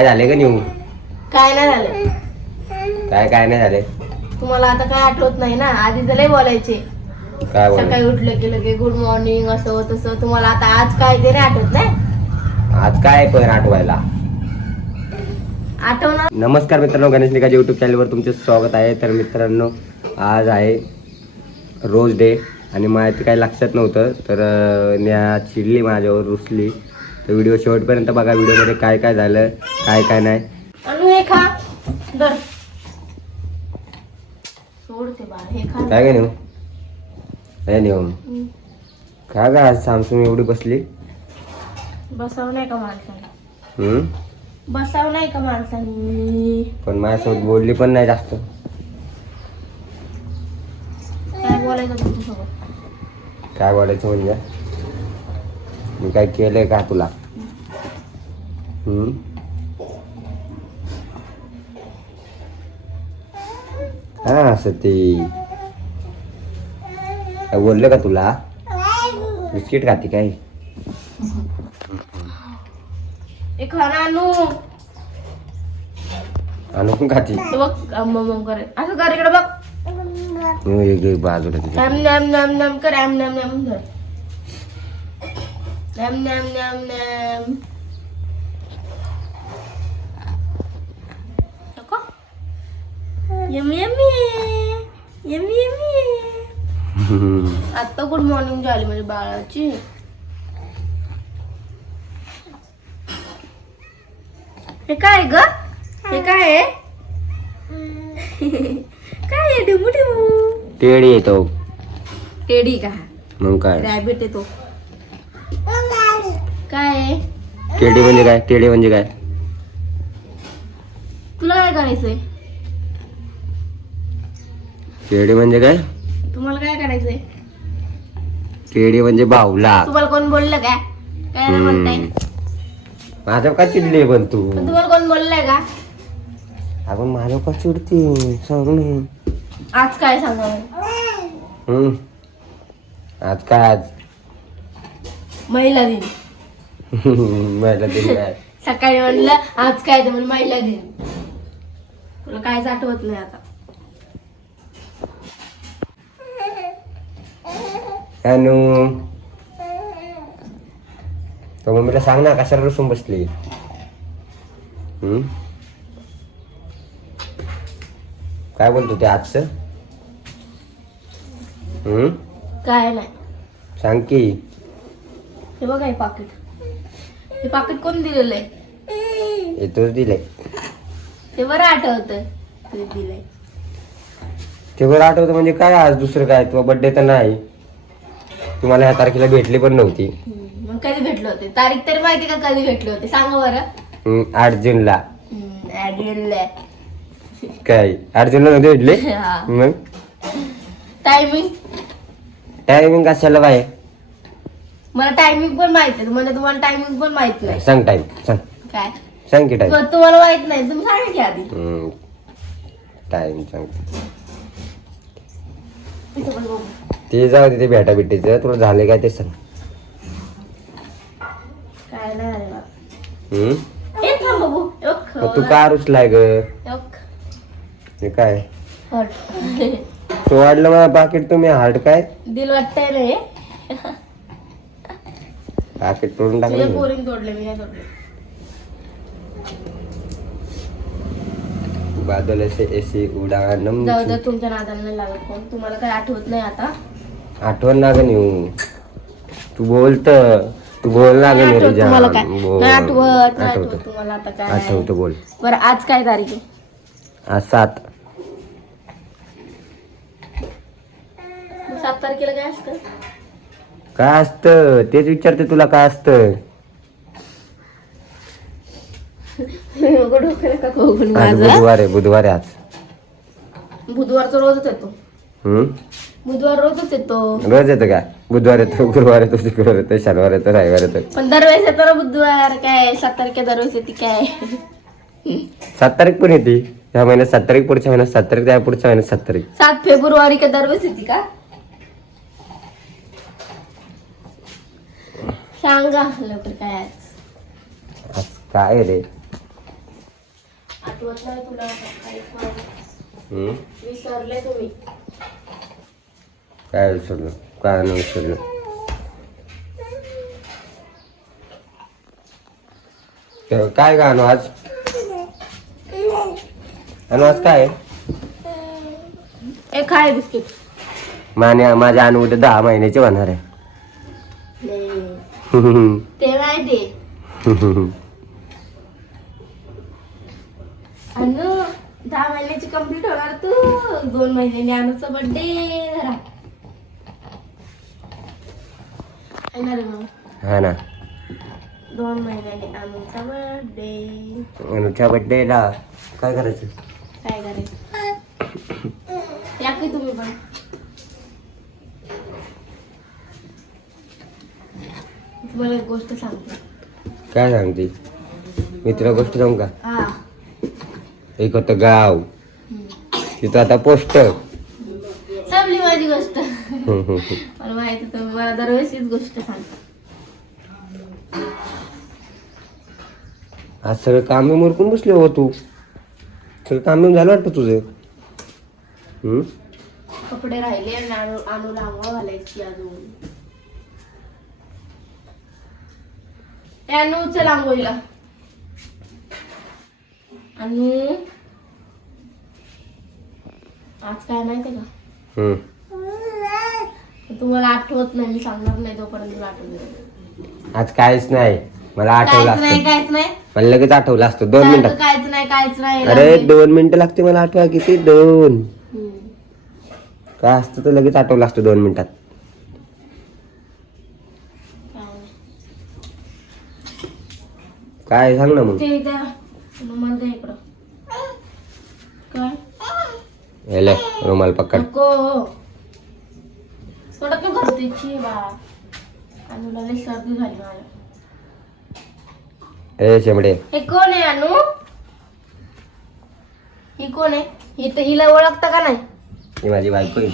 काय झाले का नेऊ? काय नाही झालं. काय काय नाही झाले? तुम्हाला आता काय आठवत नाही ना? आधी तर लय बोलायचे. काय बोल सकाळी उठलं की लगे गुड मॉर्निंग असं तसं. तुम्हाला आता आज काय ते नाही आठवत नाही आज काय पण आठवायला? आठवणार? नमस्कार मित्रांनो गणेश निकाजी यूट्यूब चॅनलवर तुमचे स्वागत आहे. तर मित्रांनो आज आहे रोज डे. आणि मला ते काही लक्षात नव्हतं तर अं, न्या चिडली माझ्यावर रुसली. तर व्हिडिओ शेवटपर्यंत बघा व्हिडिओमध्ये काय काय झालं काय काय नाही. हे हे काय काय नेऊ? काय नेऊ? हम्म. का आज सामसून एवढी बसली. बसाव नाही का माणसाने? बसाव नाही का माणसाने? पण माझ्यासोबत बोलली पण नाही जास्त. काय बोलायचं तुमच्यासोबत? काय बोलायचं म्हणजे? मी काय केलंय का तुला? हम्म? हा असं ते काय बोललं का तुला बिस्किट खाती काय हे खाना आणू आणून खाती हे बघ करे असं कर इकडे बघ मी एक एक बाजूला तिच्या नॅम नॅम नॅम नॅम कर ॲम नॅम नॅम धर नॅम नॅम नॅम नॅम यमी यमी यमी यमी आता गुड मॉर्निंग झाली माझ्या बाळाची. हे काय ग? हे काय आहे? काय आहे डिमू डिमू? टेडी येतो टेडी का? मग काय? रॅबिट येतो काय आहे? टेडी म्हणजे काय? टेडी म्हणजे काय? तुला काय करायचंय? टेडी म्हणजे काय? तुम्हाला काय करायचंय? टेडी म्हणजे बाहुला तुम्हाला कोण बोललं का? काय नाही म्हणताय. हम्म. माझ्या का चिडली पण तू? पण तुम्हाला कोण बोललंय का? आपण माझ्या का चिडती सांग आज काय सांगा हम्म. आज काय आज? महिला दिन. ते काय? सकाळी म्हणलं आज काय तर म्हणजे महिला दिन. तुला कायच आठवत नाही आता. अनु तर मम्मीला सांग ना कशाला रुसून बसली? काय बोलतो ते आजचं हम्म? काय नाही सांग की हे बघा हे पाकिट हे पाकिट कोण दिलेलं आहे येतोच दिलंय ते बरं आठवत ते दिलंय ते बरं आठवतं म्हणजे काय आज दुसरं काय तुझा बड्डे तर नाही तुम्हाला ह्या तारखेला भेटली पण नव्हती. मग कधी भेटले होते? तारीख तरी माहिती का कधी भेटले होते? सांगा बरं. हम्म, आठ जूनला. हम्म. काय? आठ जूनला नव्हते भेटले? हा. मग? टायमिंग टायमिंग कशाला बाय मला टायमिंग पण माहीत आहे म्हणजे तुम्हाला टायमिंग पण माहीत नाही. सांग टाइम सांग. काय? सांग की टाइम तुम्हाला माहीत नाही. तुम्ही सांगा की आधी. टाइम सांग इथं बघू. ते जाऊ दे ते भेटा भेटीचं तुला झाले काय ते सांग. काय नाही झालं मला. हम्म? ए थांब बघू बघ, मग तू का रुसलाय ग. हे काय. तो वाढलं मला पाकिट तुम्ही हार्ट काय? दिल वाटतंय रे. पाकिट तोडून तुझ्या टाकलं पोरीन तोडले मी काय तोडले. बादल असे एसी उडानम जाऊ दे तुमच्या नादाला नाही लागत कोण. तुम्हाला काय आठवत नाही आता. आठवण ना ग नेऊ तू बोलत तू बोल ना ग नाही आठवत जान. तुम्हाला काय बोल. नाही आठवत नाही आठवतं. आठवत. तुम्हाला आता काय आठवतं बोल. बरं आज काय तारीख आहे? आज सात. मग सात तारखेला काय असतं? काय असतं? तेच विचारते तुला काय असतं. आज माझं. बुधवार आहे बुधवार आहे आज. बुधवारचा रोजच येतो. हम्म? बुधवार रोजच येतो रोज येतं का? बुधवार येतो गुरुवार येतो शुक्रवार येतो शनिवार येतो रविवार येतो. पण दरवेळेस येतो ना बुधवार काय सात तारखे दरवेळेस येते काय? सात तारीख पण येते. ह्या महिन्यात सात तारीख पुढच्या महिन्यात सात तारीख त्या पुढच्या महिन्यात सात तारीख. सात फेब्रुवारी का दरवेळेस येते का? सांगा लवकर काय आज. आज काय रे? आठवत नाही तुला काहीच नाही. हम्म? विसरले तुम्ही. काय विसरलो? काय नाही विसरलो. तर काय गाणं आज आणि आज काय? आहे? ए काय बिस्किट. मान्या माझ्या अनु उद्या दहा महिन्याचे होणार आहे. ते नाही ते अनु दहा महिन्याची कंप्लीट होणार तू. दोन महिन्यानी अनुचा बर्थडे येणार आहे मग. हा ना. दोन महिन्यानी अनुचा बर्थडे अनुच्या बड्डेला काय करायचं? काय करायचं? या की तुम्ही पण. तुम्हाला एक गोष्ट सांगते. काय सांगते? मी तुला गोष्ट सांगू का? हा. एक होतं गाव. तिथं आता पोस्ट संपली माझी गोष्ट. मला माहिती तुम्ही मला दरवेळेस हीच गोष्ट सांगता. आज सगळं काम मुरकून बसले हो तू. सगळं काम झालं वाटतं तुझं? हम्म? कपडे राहिले आणि आणू आंघोळ घालायची अजून. आणू चल आंघोळीला आणू आज काय माहितीये का? हम्म. तुम्हाला आठवत नाही मी सांगणार नाही तोपर्यंत तुला आठवत नाही आज काहीच नाही मला आठवलं काहीच नाही असतं काहीच नाही. मला लगेच आठवलं असतं दोन सारखं काहीच नाही काहीच नाही अरे दोन मिनिटं लागते मला आठवा किती? दोन. हम्म. काय असतं तर लगेच आठवलं असतं दोन मिनिटात. काय सांग ना मग. ते इकडं. काय? रुमाल पकड. नको. थोडं तू घरतीची बा. अनुला लई सर्दी झाली मला ए शेमडे हे कोण आहे अनु? ही कोण आहे? ही तर हिला ओळखता का नाही? ही माझी बायको आहे.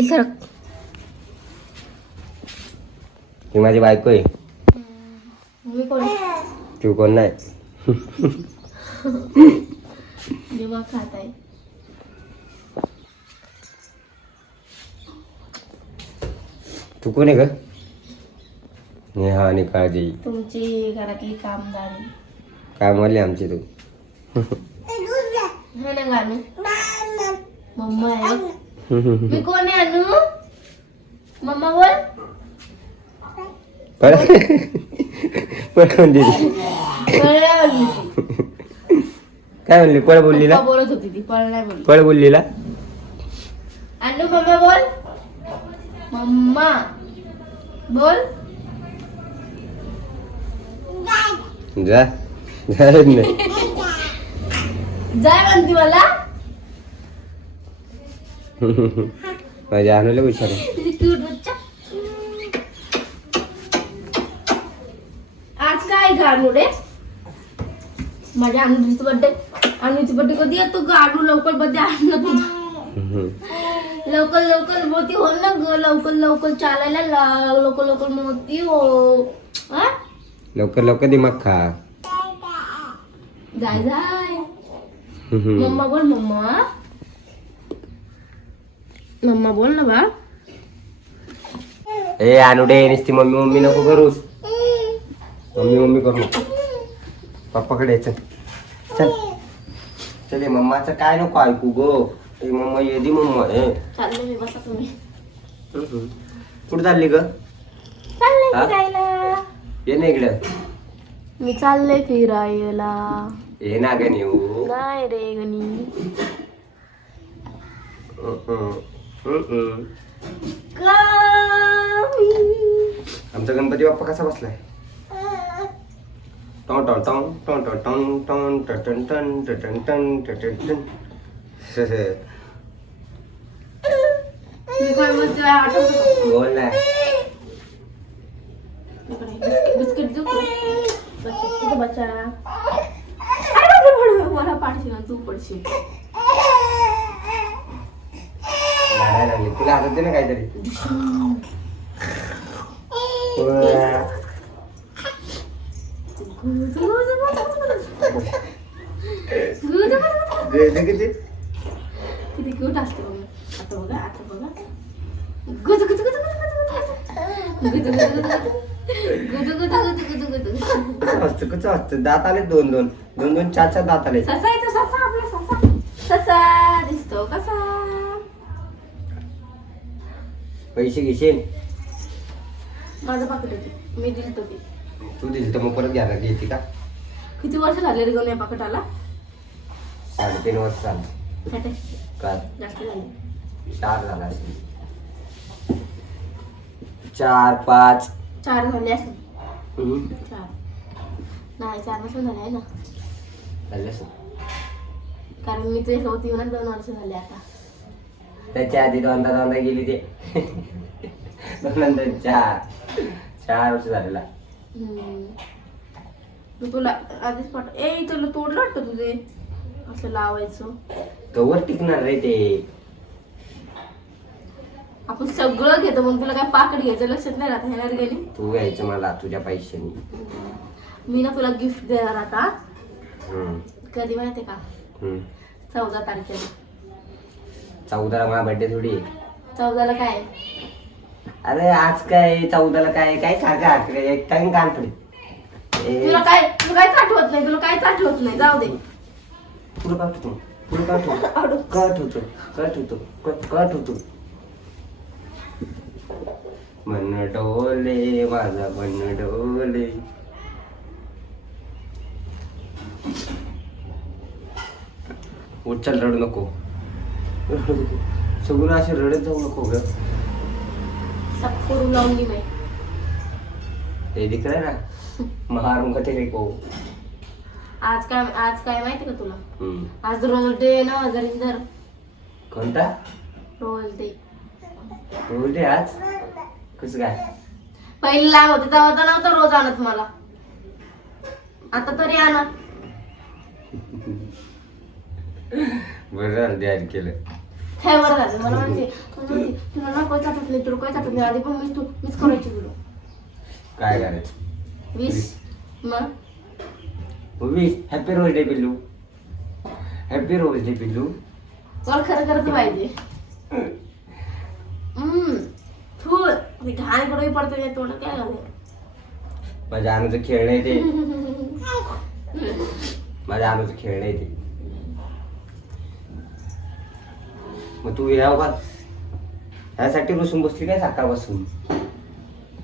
हे सरक. ही माझी बायको आहे. मी कोण आहे? तू कोण नाही? जेव्हा खात आहे तू कोण आहे ग नेहा आणि काळजी. तुमची घरातली कामदारी. काय म्हणले आमची तू. हे ना गाणं. मम्मा आहे. मी कोण आहे अनु? मम्मा बोल. पळल्या बोलली ती. काय म्हणली? पळ बोललीला? पप्पा बोलत होती ती पळ बोलली. पळ बोललीला? अनु मम्मा बोल. मम्मा. बोल. जा. जायच म्हणते मला. विचार. आज काय का आणू रे माझ्या अनुजीचा बड्डे अनुजीचा बड्डे कधी येतो का लवकर बड्डे आणलं तुझा. लवकर लवकर मोठी हो ना ग लवकर लवकर चालायला लाग लवकर लवकर मोठी हो. हा? लवकर लवकर दिमाग खा. जाय जाय. मम्मा बोल मम्मा. मम्मा बोल ना बा. ए अनुडे नुसती मम्मी मम्मी नको करूस. मम्मी मम्मी करू नको. पप्पाकडे यायचं चल. चल. हे मम्माचं काय नको ऐकू गो. ए मम्मा ये दी मम्मा ए चालले मी बसा तुम्ही कुठं चालली ग चालले हा? फिरायला ये ना इकडं मी चालले फिरायला ये ना ग नेऊ नाही रे गणी आमचा गणपती बाप्पा कसा बसलाय टॉन टॉन टॉन टॉन टॉन टॉन टॉन टन टन टन टन टन टन टन बोल ना. बिस्किट देऊ का? बच्चा, मला पाडशील आणि तू पडशील लाडायला लागली तुला हातात दे ना काहीतरी दे- दे किती? किती कसं असतं? दात आले दोन दोन. दोन दोन चार चार दात आले. ससा येतो ससा आपला ससा. ससा दिसतो कसा? पैसे घेशील? माझं पाकिट होते मी दिल ते. तू दिल तर मग परत घ्या घेते का? किती वर्ष झाले रे घेऊन या पाकिटाला? साडेतीन वर्ष झालं. जास्त झाले. चार झाला. असेल चार पाच. चार झाले असेल. चार. नाही चार वर्ष झाले आहे ना. कारण मी तुझ्यासोबत येऊनच दोन वर्ष झाले आता त्याच्या आधी दोनदा दोनदा गेली ते नंतर चार चार वर्ष झालेला हम्म. मी तुला आधीच पाठ ए तुला तोडलं वाटतं तुझे असं लावायचं कवर टिकणार रे ते आपण सगळं घेतो मग तुला काय पाकड घ्यायचं लक्षात नाही राहत ह्याला गेली तू घ्यायचं मला तुझ्या पैशानी मी ना तुला गिफ्ट देणार आता. हम्म. कधी माहितीये का? हम्म. चौदा तारखेला. चौदाला माझा बर्थडे थोडी आहे. चौदाला काय? अरे आज काय चौदाला काय? काय सारखं आठ एक टाइम पडे तुला काय? तुला काहीच आठवत नाही. तुला काहीच आठवत नाही. जाऊ दे. पुढं काट होतो पुढं काट होतो कट होतो. कट होतो. कट कट होतो. मन डोले माझा मन डोले. उचल रडू नको. सगळं असे रडत जाऊ नको ग. सब करू लावून घे बाई. हे दिख रहा है ना मारूंगा तेरे को. आज काय आज काय माहिती का तुला? हम्म. आज रोज डे ना गरिंदर कोणता? Rose day. रोज आज? कसं काय? पहिले होते तेव्हा तर नव्हतं रोज आणत मला. आता तरी आणा. बरं झालं ध्यान केलं. काय बरं झालं मला म्हणते मला म्हणते, तुला ना काही चाटत नाही तुला चाटत नाही आधी पण मीच तू मीच करायची तुला. काय करायचं वीस. मग? हॅपी रोज डे पिल्लू. हॅपी रोज डे पिल्लू. मला खरं खरंच पाहिजे हम्म. थू ते घाण पडते काय झालं? माझ्या खेळणं आहे ते. माझ्या अनुचं खेळणं आहे ते. मग तू याव का ह्यासाठी रुसून बसली काय सकाळपासून?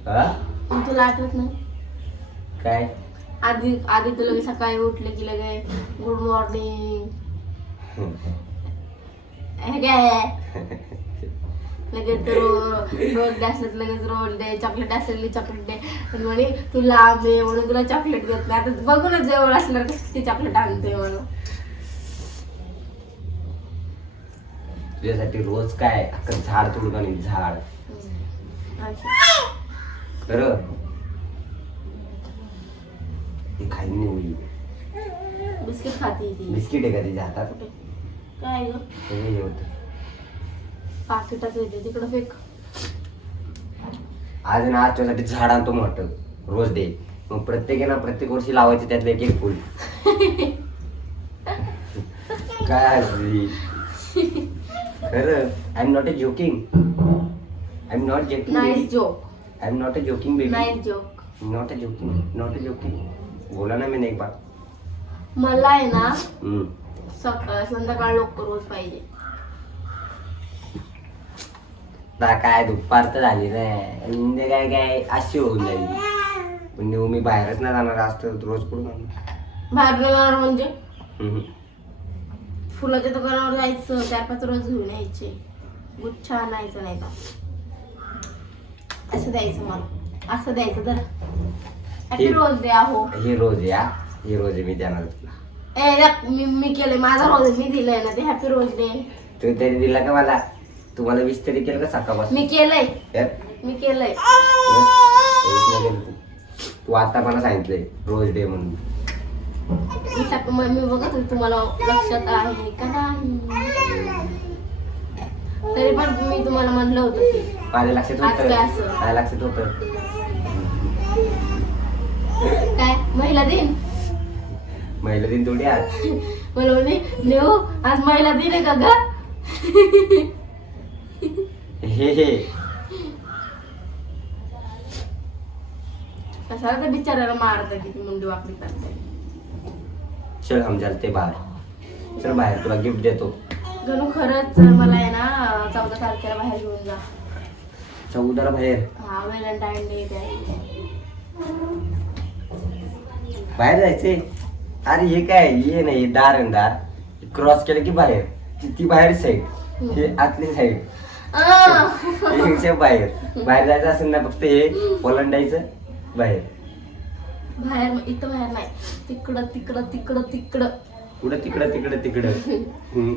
हा? पण तुला आठवत नाही? काय? आधी आधी तुला मी सकाळी उठले की लगे गुड मॉर्निंग. हे काय? लगेच रोज असलं लगेच रोज डे चॉकलेट असलेली चॉकलेट डे म्हणे तू लांब आहे म्हणून तुला चॉकलेट देत नाही. आता बघूनच जवळ कसं ती चॉकलेट आणते मला तुझ्यासाठी रोज काय? अख्खं झाड तोडून आणि झाड. खरं हे खाईन नाही बिस्किट खाती बिस्किट आहे का तिच्या हातात? काय होतं. पाकिटाचं येते तिकडं फेक. आज ना आज तुझ्यासाठी झाड आणतो मोठं रोज दे. मग प्रत्येक ना प्रत्येक वर्षी लावायचं त्यातलं एक एक फुल. काय हसली? खरं I am not a joking I am not joking joke I am not a joking baby joke not a joking not a joking बोला ना मैंने एक बार. मला आहे ना हम्म. सकाळ संध्याकाळ लोक रोज पाहिजे. आता काय दुपार तर झाली नाही म्हणजे काय काय अशी होऊन जाईल. म्हणजे मी बाहेरच नाही जाणार आज तर रोज कुठून जाणार? बाहेर नाही जाणार म्हणजे? हम्म. फुलाच्या दुकानावर जायचं चार पाच रोज घेऊन यायचे. गुच्छा आणायचं नाही का? असं द्यायचं मला. असं द्यायचं जर. हॅपी रोज द्या हो हे रोज या. हे रोज मी देणार तुला. ए या, मी मी केलंय. माझा रोज मी दिलंय ना ते हॅपी रोज डे तू तरी दिला का मला? तुम्हाला वीस तरी केलं का सकाळपासून? मी केलंय. मी केलंय. तू. तू आता मला सांगितलंय रोज डे म्हणून. मी सक म- मी बघत होते तुम्हाला लक्षात आहे का नाही? तरी पण मी तुम्हाला म्हणलं होतं की माझ्या लक्षात आज होतं. काय असं? माझ्या लक्षात होतं. काय? महिला दिन? महिला दिन थोडी आज. मला म्हणे नेऊ आज महिला दिन आहे का ग? हे हे. कशाला त्या बिचाऱ्याला मारत किती मुंडी वाकडी करते चल हम चलते बाहेर. चल बाहेर तुला गिफ्ट देतो. गणू खरंच मला आहे ना चौदा तारखेला बाहेर घेऊन जा. चौदाला बाहेर? हा व्हॅलेंटाईन डे त्या बाहेर जायचे अरे हे काय हे नाही दार आणि दार. क्रॉस केलं की बाहेर. ती- ती बाहेर साईड हे आतली साईड बाहेर. बाहेर जायचं असेल ना फक्त हे ओलांडायचं बाहेर. बाहेर इथं बाहेर नाही. तिकडं तिकडं तिकडं तिकडं. कुठं तिकडं तिकडं तिकडं? हम्म.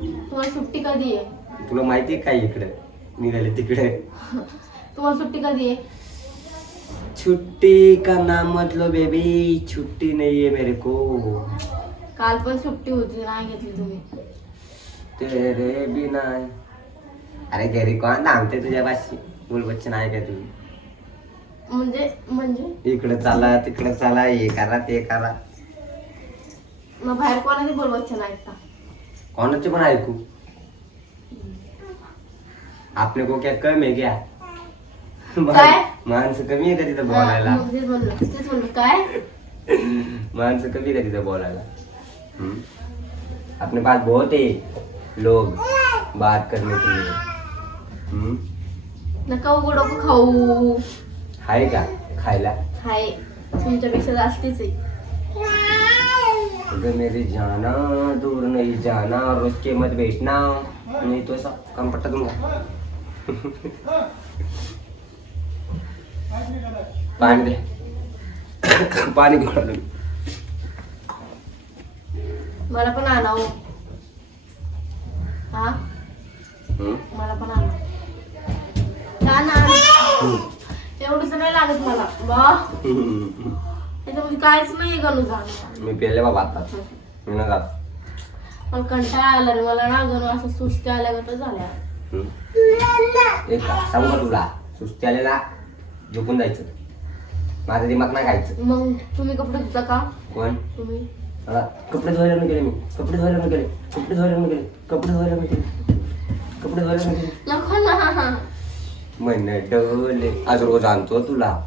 तुम्हाला सुट्टी कधी आहे? तुला माहिती आहे काय इकडं? निघाले तिकडे. तुम्हाला सुट्टी कधी आहे? छुट्टी का नाम मतलब बेबी छुट्टी नहीं है मेरे को. काल पण सुट्टी होती नाही घेतली तुम्ही. तेरे बिना अरे घरी कोण थांबते तुझ्या पाशी बोल बच्चे नाही काय तुम्ही म्हणजे म्हणजे? इकडे चला तिकडे चला हे करा ते करा. मग बाहेर कोणाचे बोलवायचं नाही का? कोणाचे पण ऐकू. आपले को क्या कम आहे क्या काय? माणसं कमी आहे का तिथं बोलायला? मग तेच म्हणलं तेच म्हणलं काय? माणसं कमी आहे का तिथं बोलायला? हम्म? अपने पास बहुत है लोग बात करने के लिए? नका उघड खाऊ. आहे का? खायला? हाय. तुमच्यापेक्षा जास्तीच आहे. मेरी जाना दूर नहीं जाना और उसके मत बेचना नहीं तो ऐसा कम पट्टा दूंगा. पानी दे. पानी घोड़ा दे मला पण आणाव. हा? मला पण आणा का ना एवढंच नाही लागत मला. बा. त्याच्यामध्ये काहीच नाही गणू जाणं. मी पेले बाबा आता. मी ना जात. मला कंटाळा आला रे मला ना गणू असं सुस्ती आल्यागत झाल्या? एक का सांगू का तुला? सुस्ती आलेला झोपून जायचं. माझं दिमाग नाही खायचं. मग तुम्ही कपडे धुता का? कोण? तुम्ही. मला कपडे धुवायला नाही गेले मी. कपडे धुवायला नाही गेले कपडे धुवायला नाही गेले कपडे धुवायला नाही गेले कपडे धुवायला नाही गेले नको ना. मन डोले आज रोज आणतो तुला?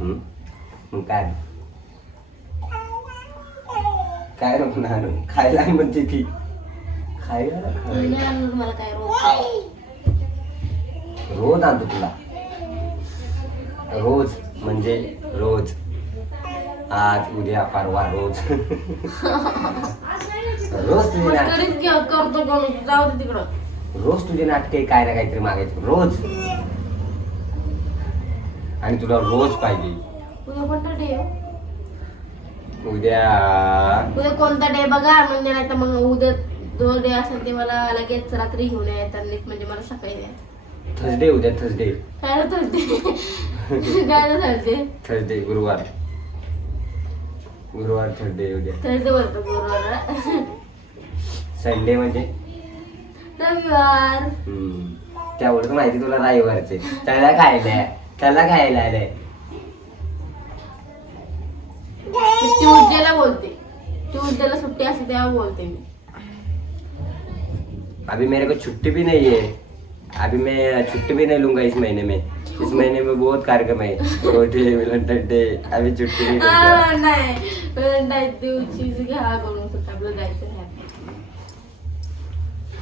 मग काय? काय नको ना खायला म्हणते ती. खायला मला काय रोज. आणतो तुला. रोज म्हणजे रोज. आज उद्या परवा रोज. रोज करतो जाऊ दे तिकडं. रोज तुझे नाटके काय ना काहीतरी मागायचे. रोज. आणि तुला रोज पाहिजे. उद्या कोणता डे उद्या. उद्या कोणता डे बघा म्हणजे नाही तर मग उद्या जो डे असेल ते मला लगेच रात्री घेऊन येतात म्हणजे मला सकाळी द्या. थर्सडे उद्या थर्सडे काय थर्सडे काय थर्सडे थर्सडे गुरुवार. गुरुवार थर्सडे उद्या. थर्सडे बोलतो गुरुवार. संडे म्हणजे? रविवार. त्यामुळे माहिती तुला रविवारचे. त्याला खायला त्याला खायला आलंय ट्यूजडेला बोलते. ट्यूजडेला सुट्टी असते तेव्हा बोलते मी. अभी मेरे को छुट्टी भी नहीं है. अभी मैं छुट्टी भी नहीं लूंगा इस महीने में. इस महीने में बहुत कार्यक्रम है. रोटी मिलन डे अभी छुट्टी नहीं लूंगा. नाही. व्हॅलेंटाईन दिवशी घ्या करून सुट्टी आपलं जायचं नाही.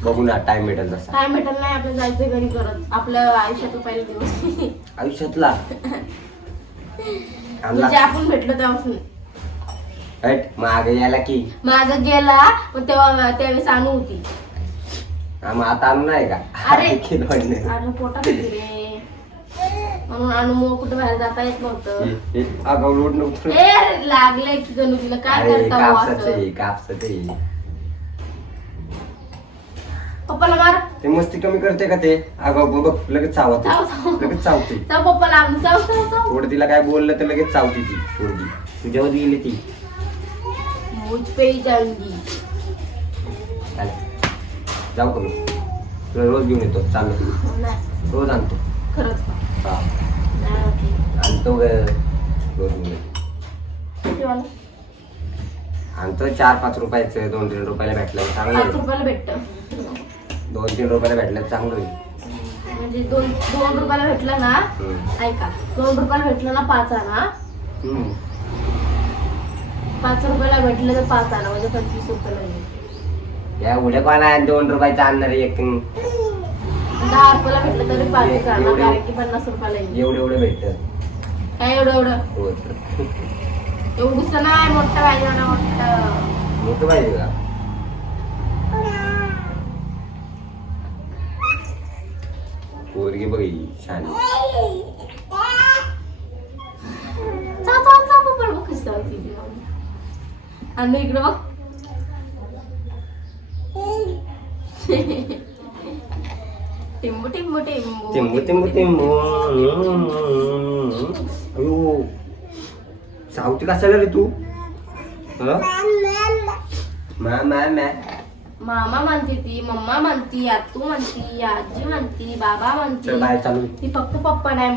बघू ना टाइम भेटेल तसा. काय भेटल नाही आपलं जायचं घरी करत आपलं आयुष्यात पहिले दिवस. आयुष्यातला? म्हणजे आपण भेटलो तेव्हापासून. हट मागे यायला की? माग गेला मग तेव्हा त्यावेळेस आणू होती. आता आणू नाही का? अरे. आणू पोटात होती रे. म्हणून आणू मग कुठे बाहेर जाता येत नव्हतं. हे- हे अगाऊ लोट नव्हतं. ए लागले की जणू तिला. काय अरे करता हो कापसाचं असं? आहे, कापसाचं आहे. पप्पाला मार ते मस्ती कमी करते का ते? अगाऊ बघ लगेच चावते. चाव, चाव. लगेच चावते. चाव पप्पाला थोडं तिला काय बोललं तर लगेच चावती ती पोरगी तुझ्यावर गेली ती. मुझ पे ही जाऊंगी. चालेल. जाऊ का मी तुला रोज घेऊन येतो. चाललो. नाही रोज आणतो. खरंच? हा. नाही. आणतो ग. रोज घेऊन येतो. किती वाला? आणि तो चार पाच रुपयाचं दोन तीन रुपयाला भेटलं चांगलं पाच आहे. रुपयाला भेटत. दोन तीन रुपयाला भेटलं चांगलं आहे. म्हणजे दोन दोन रुपयाला भेटलं ना हम्म. ऐका दोन रुपयाला भेटलं ना पाच आणा. हम्म. पाच रुपयाला भेटलं तर पाच आणा म्हणजे पंचवीस रुपयाला येईल या उद्या कोणा आहे? दोन रुपयाचं आणणार आहे एक. दहा रुपयाला भेटलं तरी पाच आणा एवढे- कारण की पन्नास रुपयाला येईल. एवढं एवढं भेटतं काय एवढं एवढं? हो. तर एवढंच नाही मोठं पाहिजे ना मोठं. मोठं पाहिजे का? Charlie. Tatağım tatlı var bu kızlar diyor. Anne ilgili bak. Timbu timbu timbu. Timbu timbu timbu. Ayo. Sauti kasar itu. Hah? Mama mama. मामा म्हणते ती मम्मा म्हणती आतू म्हणती आजी म्हणती बाबा चल म्हणती बाय चालू. ती फक्त पप्पा नाही